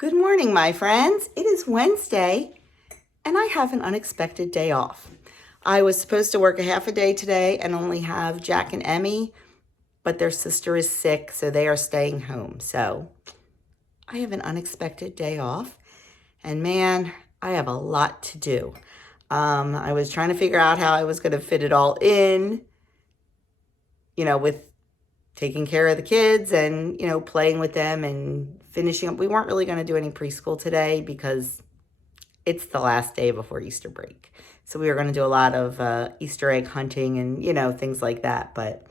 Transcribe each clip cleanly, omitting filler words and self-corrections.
Good morning, my friends. It is Wednesday, and I have an unexpected day off. I was supposed to work a half a day today and only have Jack and Emmy, but their sister is sick, so they are staying home. So I have an unexpected day off, and man, I have a lot to do. I was trying to figure out how I was going to fit it all in, with taking care of the kids and, playing with them and finishing up. We weren't really going to do any preschool today because it's the last day before Easter break. So we were going to do a lot of Easter egg hunting and, things like that. But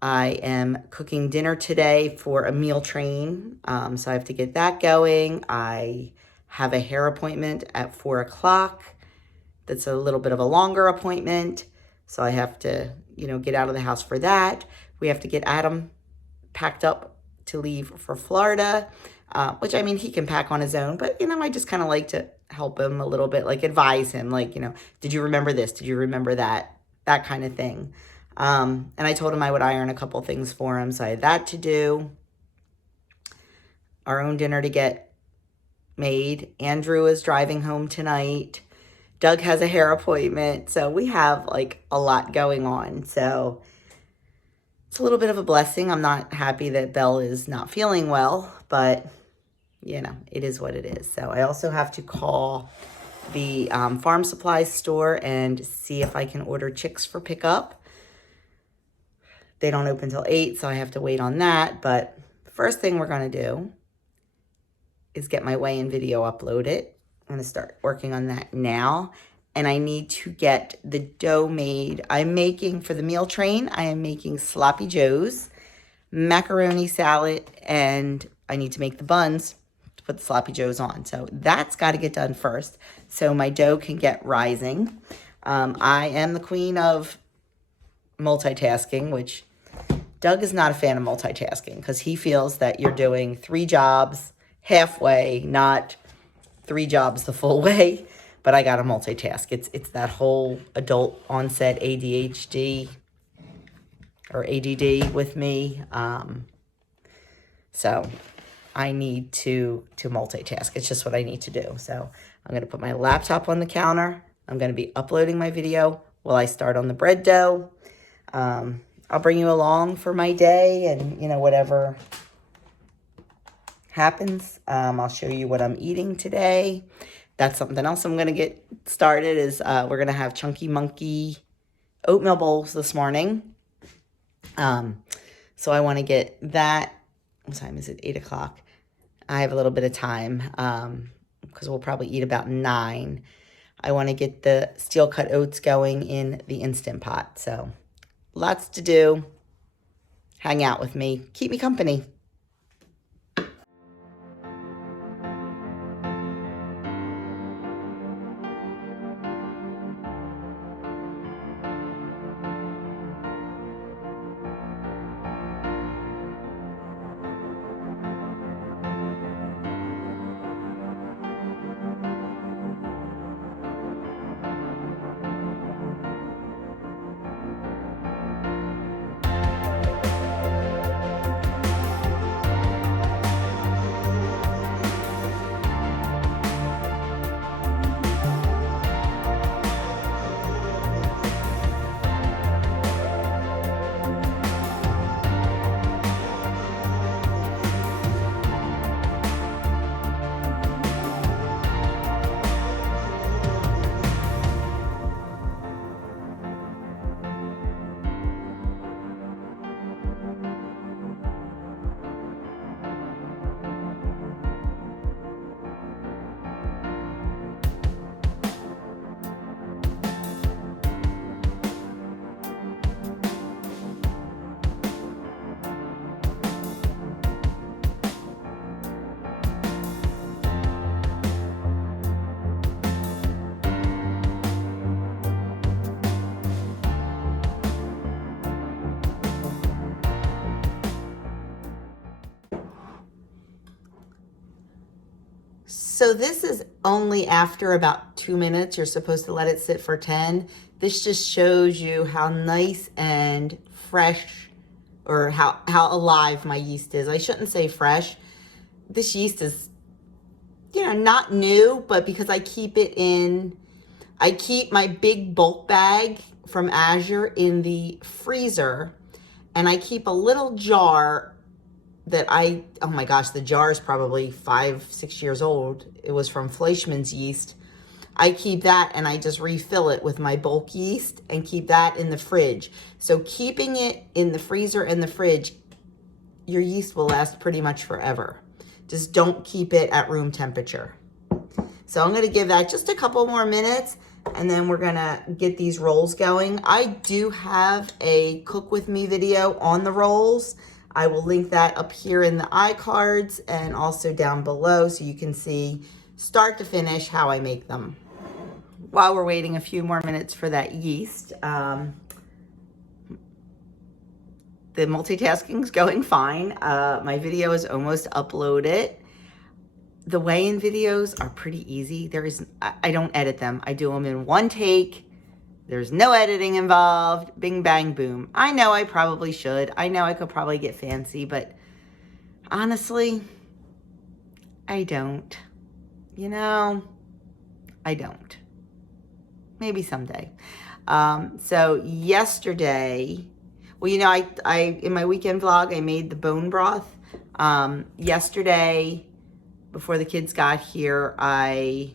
I am cooking dinner today for a meal train. So I have to get that going. I have a hair appointment at 4 o'clock. That's a little bit of a longer appointment. So I have to, get out of the house for that. We have to get Adam packed up to leave for Florida, which, he can pack on his own. But, I just kind of like to help him a little bit, like advise him, like, did you remember this? Did you remember that? That kind of thing. And I told him I would iron a couple things for him. So I had that to do. Our own dinner to get made. Andrew is driving home tonight. Doug has a hair appointment. So we have like a lot going on. So it's a little bit of a blessing. I'm not happy that Belle is not feeling well, but it is what it is. So I also have to call the farm supply store and see if I can order chicks for pickup. They don't open till 8, so I have to wait on that. But the first thing we're going to do is get my weigh-in video uploaded. I'm going to start working on that now. And I need to get the dough made. I'm making, for the meal train, I am making sloppy joes, macaroni salad, and I need to make the buns to put the sloppy joes on. So that's got to get done first so my dough can get rising. I am the queen of multitasking, which Doug is not a fan of multitasking because he feels that you're doing 3 jobs halfway, not 3 jobs the full way. But I got to multitask. It's that whole adult onset ADHD or ADD with me. So I need to multitask. It's just what I need to do. So I'm going to put my laptop on the counter. I'm going to be uploading my video while I start on the bread dough. I'll bring you along for my day and, whatever happens. I'll show you what I'm eating today. That's something else I'm going to get started is we're going to have Chunky Monkey oatmeal bowls this morning. So I want to get that. What time is it? 8 o'clock. I have a little bit of time because we'll probably eat about 9. I want to get the steel cut oats going in the Instant Pot. So lots to do. Hang out with me. Keep me company. So this is only after about 2 minutes. You're supposed to let it sit for 10. This just shows you how nice and fresh, or how alive my yeast is. I shouldn't say fresh. this yeast is, you know, not new, but because I keep my big bulk bag from Azure in the freezer, and I keep a little jar that oh my gosh, the jar is probably 5-6 years old. It was from Fleischmann's yeast. I keep that and I just refill it with my bulk yeast and keep that in the fridge. So keeping it in the freezer and the fridge, your yeast will last pretty much forever. Just don't keep it at room temperature. So I'm going to give that just a couple more minutes, and then we're going to get these rolls going. I do have a cook with me video on the rolls. I will link that up here in the iCards and also down below so you can see start to finish how I make them. While we're waiting a few more minutes for that yeast, the multitasking is going fine. My video is almost uploaded. The weigh-in videos are pretty easy. I don't edit them. I do them in one take. There's no editing involved. Bing, bang, boom. I know I probably should. I know I could probably get fancy, but honestly, I don't. You know, I don't. Maybe someday. So yesterday, well, you know, I in my weekend vlog, I made the bone broth. Yesterday, before the kids got here, I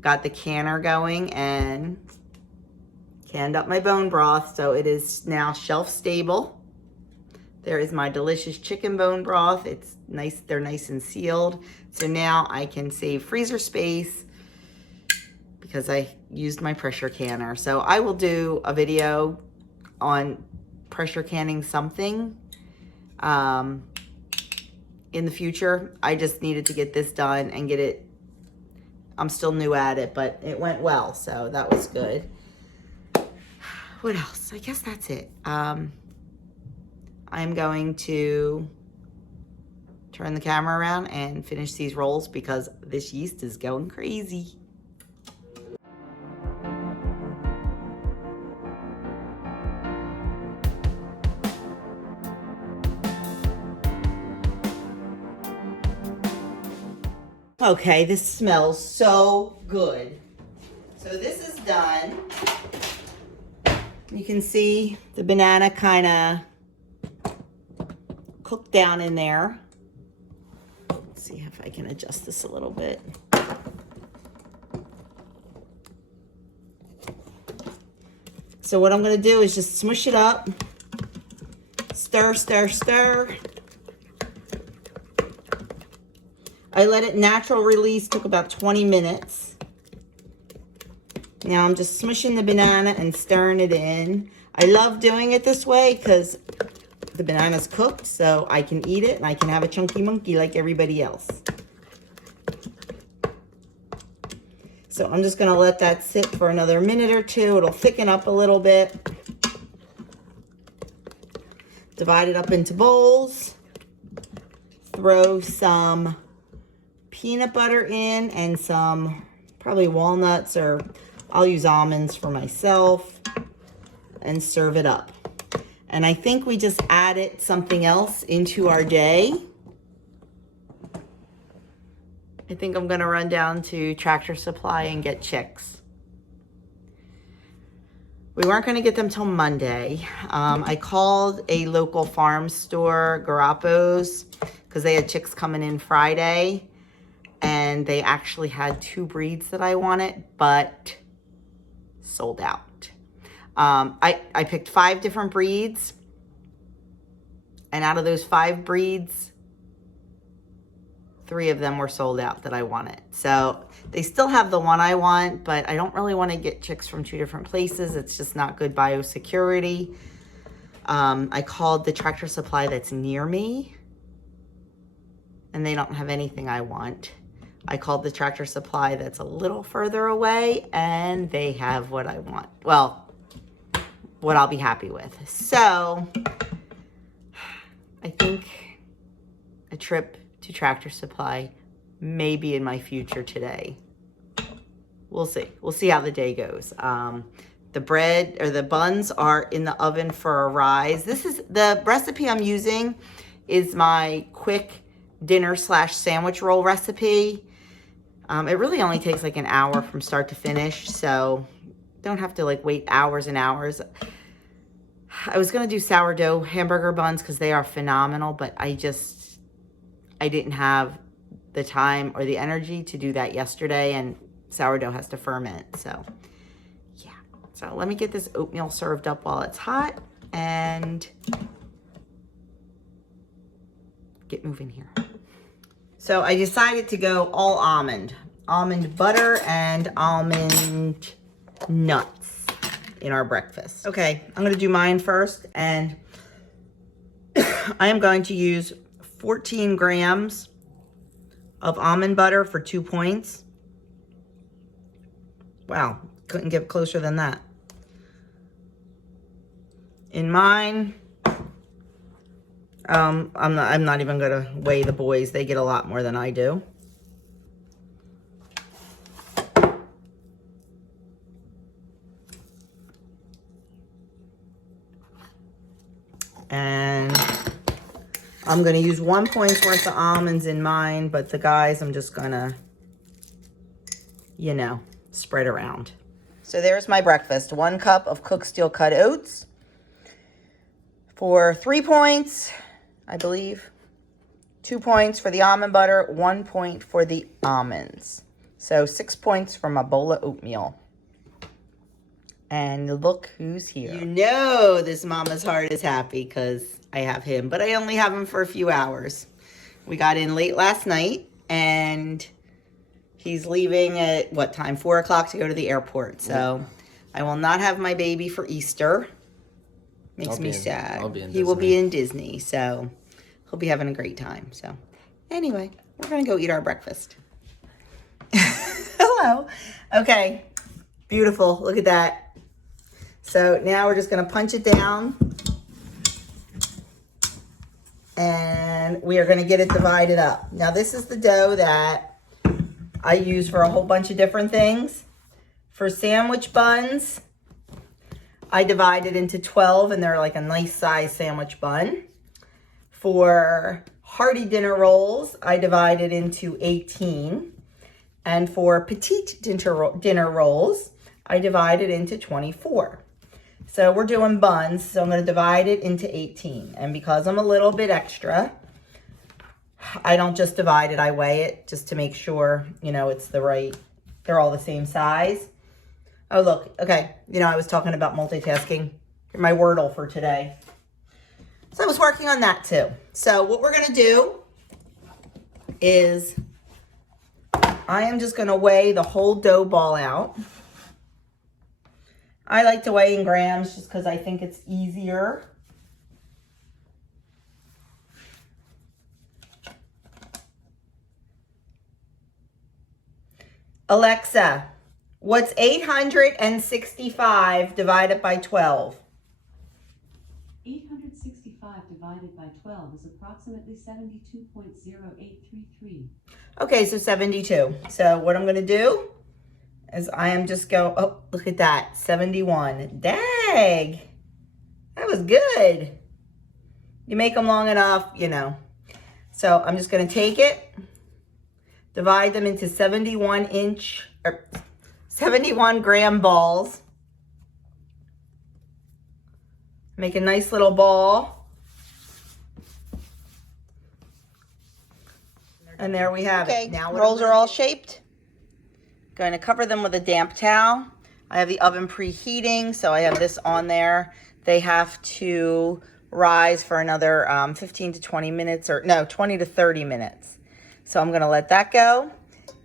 got the canner going and canned up my bone broth. So it is now shelf stable. There is my delicious chicken bone broth. It's nice. They're nice and sealed. So now I can save freezer space because I used my pressure canner. So I will do a video on pressure canning something in the future. I just needed to get this done and get it. I'm still new at it, but it went well, so that was good. What else? I guess that's it. I'm going to turn the camera around and finish these rolls because this yeast is going crazy. Okay, this smells so good. So this is done. You can see the banana kind of cooked down in there. Let's see if I can adjust this a little bit. So what I'm going to do is just smush it up. Stir, stir, stir. I let it natural release, took about 20 minutes. Now I'm just smushing the banana and stirring it in. I love doing it this way because the banana's cooked, so I can eat it and I can have a chunky monkey like everybody else. So I'm just going to let that sit for another minute or two. It'll thicken up a little bit. Divide it up into bowls. Throw some peanut butter in and some probably walnuts, or I'll use almonds for myself, and serve it up. And I think we just added something else into our day. I think I'm going to run down to Tractor Supply and get chicks. We weren't going to get them till Monday. I called a local farm store, Garapos, because they had chicks coming in Friday. And they actually had 2 breeds that I wanted, but sold out. I picked 5 different breeds. And out of those 5 breeds, 3 of them were sold out that I wanted. So they still have the one I want, but I don't really want to get chicks from 2 different places. It's just not good biosecurity. I called the Tractor Supply that's near me, and they don't have anything I want. I called the Tractor Supply that's a little further away, and they have what I want. Well, what I'll be happy with. So I think a trip to Tractor Supply may be in my future today. We'll see. We'll see how the day goes. The bread or the buns are in the oven for a rise. This is the recipe I'm using is my quick dinner slash sandwich roll recipe. It really only takes like an hour from start to finish, so don't have to like wait hours and hours. I was going to do sourdough hamburger buns because they are phenomenal, but I didn't have the time or the energy to do that yesterday, and sourdough has to ferment. So yeah, so let me get this oatmeal served up while it's hot and get moving here. So I decided to go all almond butter and almond nuts in our breakfast. Okay, I'm gonna do mine first, and I am going to use 14 grams of almond butter for 2 points. Wow, couldn't get closer than that. In mine, I'm not even gonna weigh the boys. They get a lot more than I do. And I'm gonna use 1 point's worth of almonds in mine, but the guys, I'm just gonna, you know, spread around. So there's my breakfast. 1 cup of cooked steel cut oats for 3 points, I believe. 2 points for the almond butter, 1 point for the almonds. So 6 points from a bowl of oatmeal. And look who's here. You know this mama's heart is happy because I have him, but I only have him for a few hours. We got in late last night, and he's leaving at what time? 4 o'clock to go to the airport. So I will not have my baby for Easter. Makes me sad. He will be in Disney, so he'll be having a great time. So anyway, we're gonna go eat our breakfast. Hello. Okay, beautiful. Look at that. So now we're just gonna punch it down, and we are gonna get it divided up. Now this is the dough that I use for a whole bunch of different things. For sandwich buns, I divide it into 12, and they're like a nice size sandwich bun. For hearty dinner rolls, I divide it into 18. And for petite dinner rolls, I divide it into 24. So we're doing buns, so I'm going to divide it into 18. And because I'm a little bit extra, I don't just divide it, I weigh it just to make sure, you know, it's the right, they're all the same size. Oh, look, okay, you know, I was talking about multitasking. My Wordle for today. So I was working on that too. So what we're going to do is I am just going to weigh the whole dough ball out. I like to weigh in grams just because I think it's easier. Alexa, what's 865 divided by 12? 865 divided by 12 is approximately 72.0833. Okay, so 72. So what I'm going to do is I am just go, oh, look at that, 71. Dang, that was good. You make them long enough, you know. So I'm just going to take it, divide them into 71 gram balls. Make a nice little ball. And there we have it. Now rolls are all shaped. Going to cover them with a damp towel. I have the oven preheating, so I have this on there. They have to rise for another 15 to 20 minutes, or no, 20 to 30 minutes. So I'm going to let that go.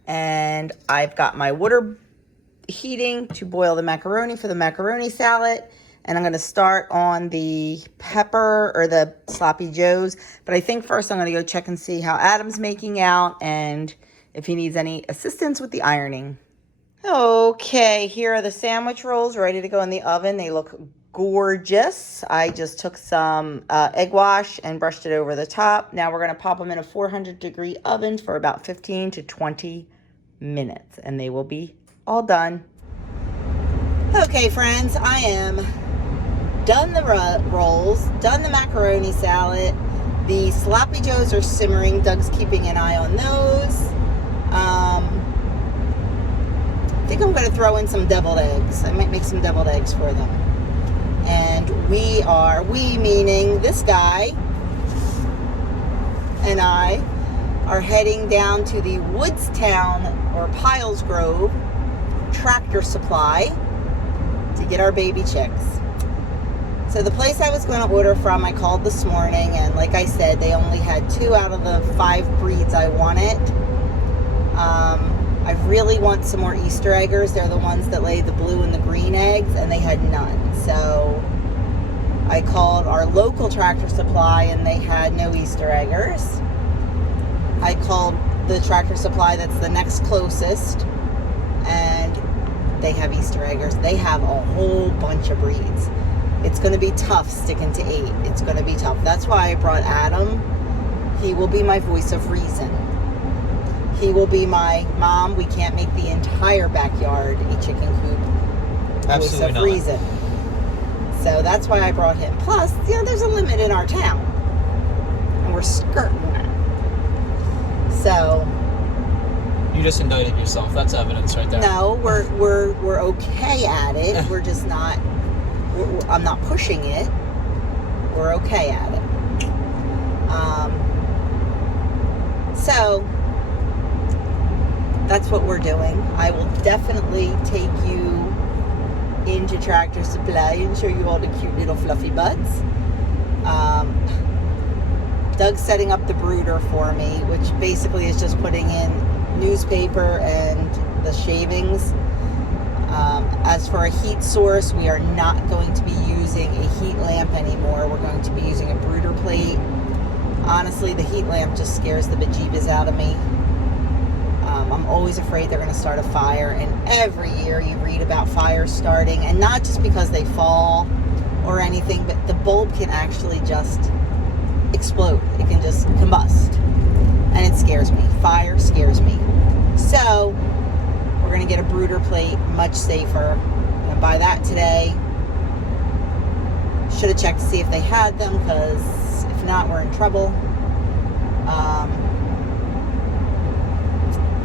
And I've got my water heating to boil the macaroni for the macaroni salad. And I'm going to start on the pepper or the sloppy joes. But I think first I'm going to go check and see how Adam's making out and if he needs any assistance with the ironing. Okay, here are the sandwich rolls ready to go in the oven. They look gorgeous. I just took some egg wash and brushed it over the top. Now we're going to pop them in a 400-degree oven for about 15 to 20 minutes. And they will be all done. Okay, friends, I am done the rolls, done the macaroni salad. The Sloppy Joes are simmering. Doug's keeping an eye on those. I think I'm going to throw in some deviled eggs. I might make some deviled eggs for them. And we meaning this guy and I, are heading down to the Woodstown or Piles Grove Tractor Supply to get our baby chicks. So the place I was going to order from, I called this morning, and like I said, they only had 2 out of the 5 breeds I wanted. I really want some more Easter eggers. They're the ones that lay the blue and the green eggs, and they had none. So I called our local Tractor Supply, and they had no Easter eggers. I called the Tractor Supply that's the next closest, and they have Easter eggers. They have a whole bunch of breeds. It's going to be tough sticking to 8. It's going to be tough. That's why I brought Adam. He will be my voice of reason. He will be my mom. We can't make the entire backyard a chicken coop. Voice of reason. So that's why I brought him. Plus, there's a limit in our town, and we're skirting that. So you just indicted yourself. That's evidence right there. No, we're okay at it. We're just not. I'm not pushing it. We're okay at it. So that's what we're doing. I will definitely take you into Tractor Supply and show you all the cute little fluffy butts. Doug's setting up the brooder for me, which basically is just putting in newspaper and the shavings. As for a heat source, we are not going to be using a heat lamp anymore. We're going to be using a brooder plate. Honestly, the heat lamp just scares the bejeebus out of me. I'm always afraid they're going to start a fire, and every year you read about fires starting, and not just because they fall or anything, but the bulb can actually just explode. It can just combust, and it scares me. Fire scares me. So we're going to get a brooder plate, much safer. I'm going to buy that today. Should have checked to see if they had them, because if not, we're in trouble.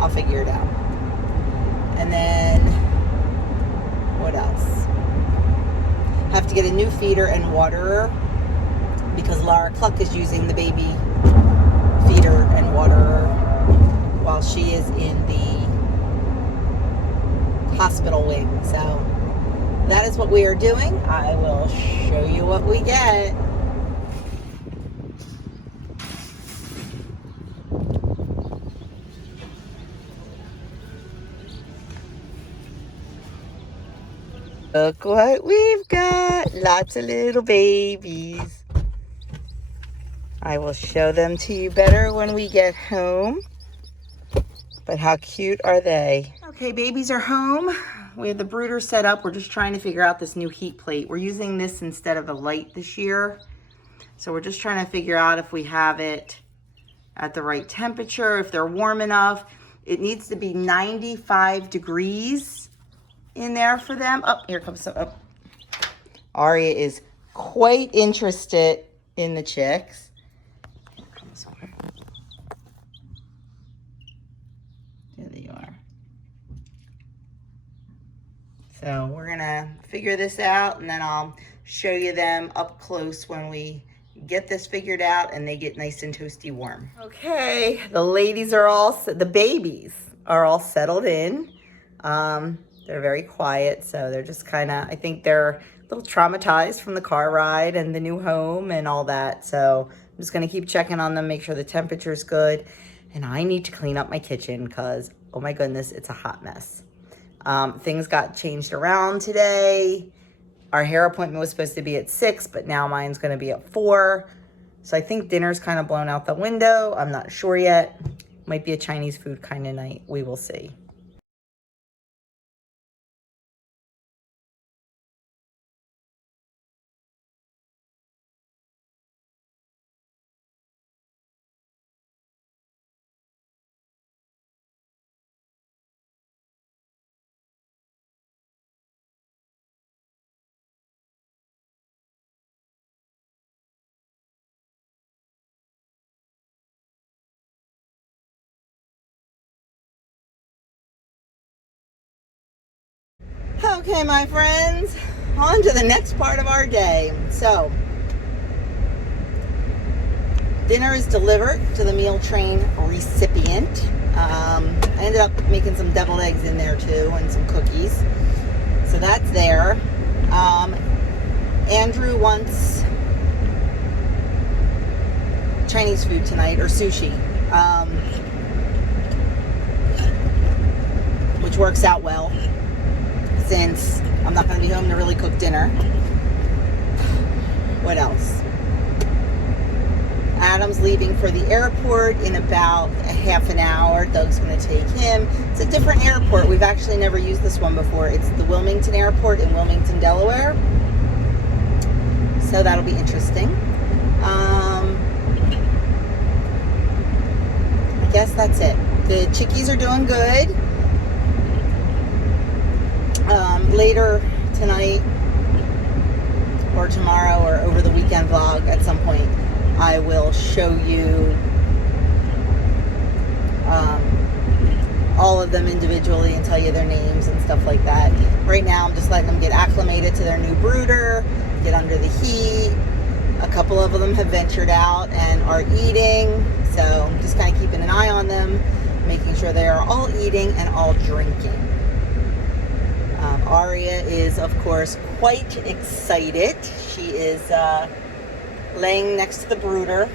I'll figure it out. And then, what else? Have to get a new feeder and waterer, because Laura Cluck is using the baby feeder and waterer while she is in the hospital wing. So that is what we are doing. I will show you what we get. Look what we've got. Lots of little babies. I will show them to you better when we get home. But how cute are they? Okay, babies are home. We have the brooder set up. We're just trying to figure out this new heat plate. We're using this instead of a light this year. So we're just trying to figure out if we have it at the right temperature, if they're warm enough. It needs to be 95 degrees in there for them. Oh, here comes some. Oh. Aria is quite interested in the chicks. Here comes one. There they are. So we're gonna figure this out, and then I'll show you them up close when we get this figured out and they get nice and toasty warm. Okay, the ladies are all, the babies are all settled in. They're very quiet, so they're just kind of, I think they're a little traumatized from the car ride and the new home and all that. So I'm just gonna keep checking on them, make sure the temperature's good. And I need to clean up my kitchen because, oh my goodness, it's a hot mess. Things got changed around today. Our hair appointment was supposed to be at 6, but now mine's gonna be at 4. So I think dinner's kind of blown out the window. I'm not sure yet. Might be a Chinese food kind of night. We will see. Okay, my friends, on to the next part of our day. So, dinner is delivered to the meal train recipient. I ended up making some deviled eggs in there too and some cookies. So that's there. Andrew wants Chinese food tonight, or sushi, which works out well since I'm not going to be home to really cook dinner. What else? Adam's leaving for the airport in about a half an hour. Doug's going to take him. It's a different airport. We've actually never used this one before. It's the Wilmington Airport in Wilmington, Delaware. So that'll be interesting. I guess that's it. The chickies are doing good. Later tonight or tomorrow or over the weekend vlog at some point, I will show you all of them individually and tell you their names and stuff like that. Right now I'm just letting them get acclimated to their new brooder, get under the heat. A couple of them have ventured out and are eating, so I'm just kind of keeping an eye on them, making sure they are all eating and all drinking. Aria is, of course, quite excited. She is laying next to the brooder,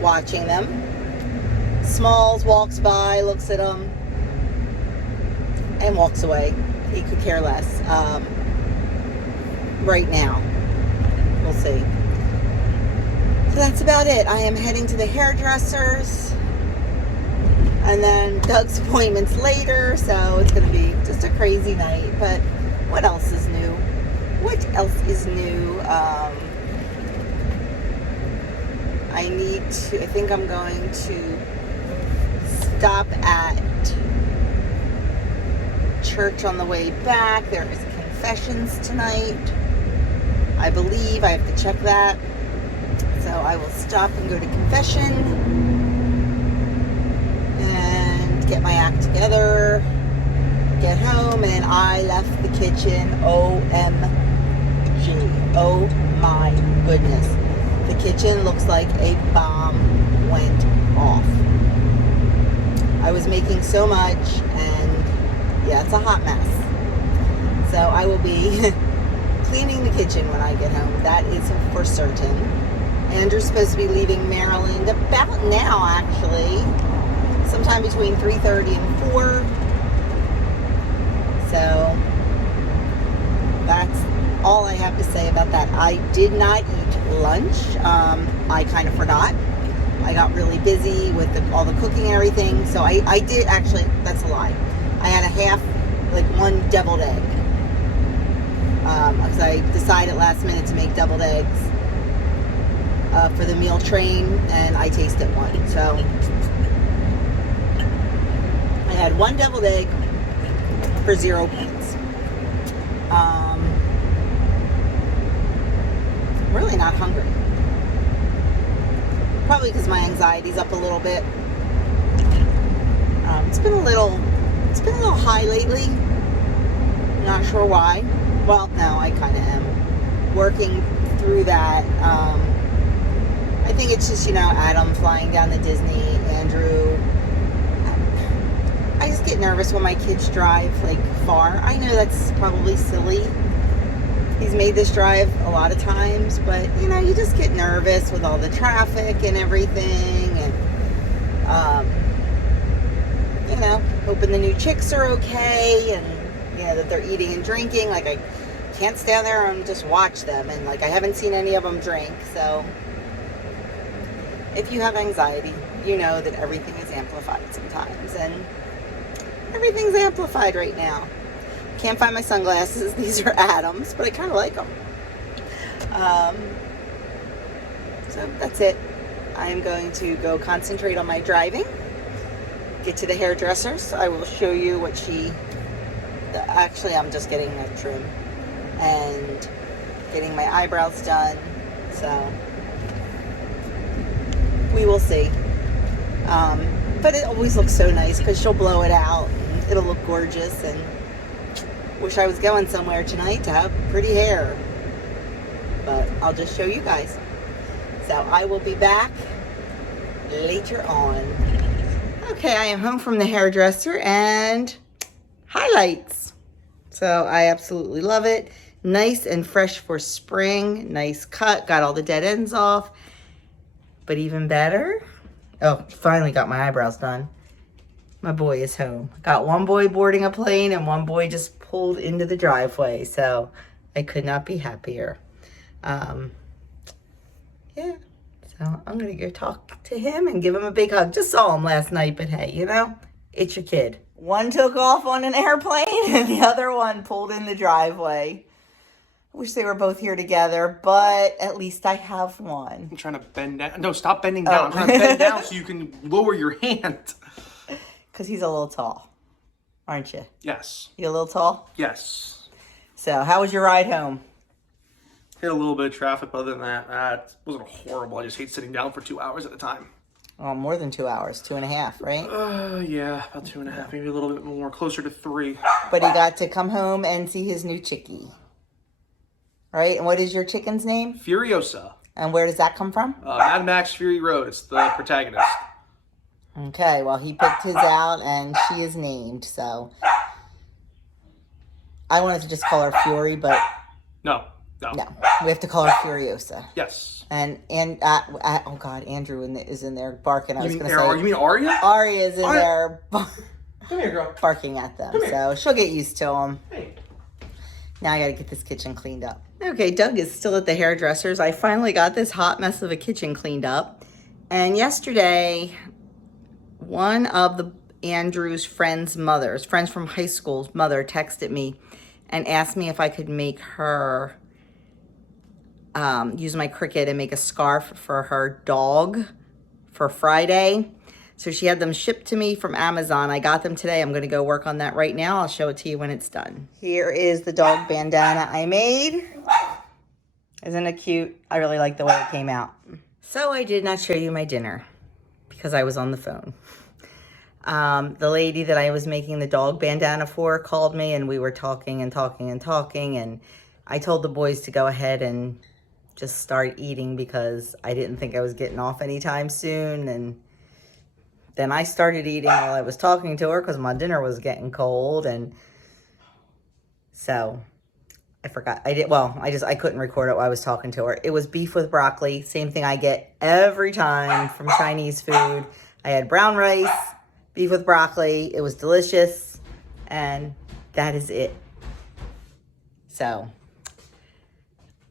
watching them. Smalls walks by, looks at them, and walks away. He could care less. Right now. We'll see. So that's about it. I am heading to the hairdressers. And then Doug's appointment's later, so it's going to be just a crazy night. But what else is new? What else is new? I think I'm going to stop at church on the way back. There is confessions tonight. I believe. I have to check that. So I will stop and go to confession and get my act together, get home, and I left the kitchen. OMG. Oh my goodness. The kitchen looks like a bomb went off. I was making so much, and yeah, it's a hot mess. So I will be cleaning the kitchen when I get home. That is for certain. Andrew's supposed to be leaving Maryland about now, actually. Sometime between 3:30 and 4. So that's all I have to say about that. I did not eat lunch. I kind of forgot. I got really busy with all the cooking and everything. So I did actually, that's a lie. I had one deviled egg. Because I decided last minute to make deviled eggs for the meal train, and I tasted one. So I had one deviled egg for 0 points. Really not hungry. Probably because my anxiety's up a little bit. It's been a little high lately. Not sure why. Well, no, I kind of am working through that. I think it's just, Adam flying down to Disney, Andrew. I just get nervous when my kids drive, far. I know that's probably silly. He's made this drive a lot of times, but, you just get nervous with all the traffic and everything, and, hoping the new chicks are okay, and, that they're eating and drinking. I can't stand there and just watch them, and, I haven't seen any of them drink, so if you have anxiety, you know that everything is amplified sometimes, and everything's amplified right now. Can't find my sunglasses. These are Adam's, but I kind of like them. So that's it. I am going to go concentrate on my driving, get to the hairdressers. I will show you what actually I'm just getting a trim and getting my eyebrows done. So we will see. But it always looks so nice because she'll blow it out and it'll look gorgeous, and Wish I was going somewhere tonight to have pretty hair. But I'll just show you guys. So I will be back later on. Okay, I am home from the hairdresser and highlights. So I absolutely love it. Nice and fresh for spring. Nice cut. Got all the dead ends off. But even better, oh, finally got my eyebrows done. My boy is home. Got one boy boarding a plane and one boy just pulled into the driveway. So I could not be happier. Yeah. So I'm going to go talk to him and give him a big hug. Just saw him last night, but hey, you know, it's your kid. One took off on an airplane and the other one pulled in the driveway. I wish they were both here together, but at least I have one. I'm trying to bend down. No, stop bending down. I'm trying to bend down so you can lower your hand. Because he's a little tall, aren't you? Yes. You a little tall? Yes. So how was your ride home? Hit a little bit of traffic, but other than that, it wasn't horrible. I just hate sitting down for 2 hours at a time. Oh, more than 2 hours, 2.5, right? Yeah, about 2.5, maybe a little bit more, closer to 3. But he got to come home and see his new chickie. Right? And what is your chicken's name? Furiosa. And where does that come from? Mad Max Fury Road. It's the protagonist. Okay, well, he picked his out and she is named, so. I wanted to just call her Fury, but. No. No, we have to call her Furiosa. Yes. And oh God, Andrew is in there barking. You mean Aria? Aria is in there Come here, girl. barking at them. So she'll get used to them. Hey. Now I got to get this kitchen cleaned up. Okay, Doug is still at the hairdresser's. I finally got this hot mess of a kitchen cleaned up. And yesterday, one of Andrew's friends from high school's mother texted me and asked me if I could make her use my Cricut and make a scarf for her dog for Friday. So she had them shipped to me from Amazon. I got them today. I'm going to go work on that right now. I'll show it to you when it's done. Here is the dog bandana I made. Isn't it cute? I really like the way it came out. So I did not show you my dinner because I was on the phone. The lady that I was making the dog bandana for called me and we were talking and I told the boys to go ahead and just start eating because I didn't think I was getting off anytime soon. And then I started eating while I was talking to her because my dinner was getting cold. And so I forgot. I couldn't record it while I was talking to her. It was beef with broccoli. Same thing I get every time from Chinese food. I had brown rice, beef with broccoli. It was delicious. And that is it. So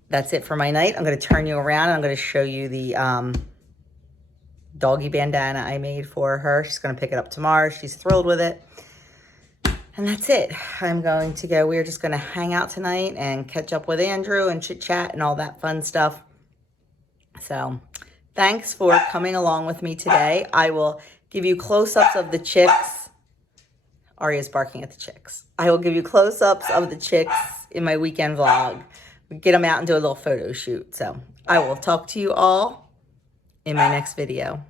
that's it for my night. I'm going to turn you around and I'm going to show you the doggy bandana I made for her. She's going to pick it up tomorrow. She's thrilled with it. And that's it. I'm going to go. We're just going to hang out tonight and catch up with Andrew and chit chat and all that fun stuff. So thanks for coming along with me today. I will give you close-ups of the chicks. Aria's barking at the chicks. I will give you close-ups of the chicks in my weekend vlog. We get them out and do a little photo shoot. So I will talk to you all in my next video.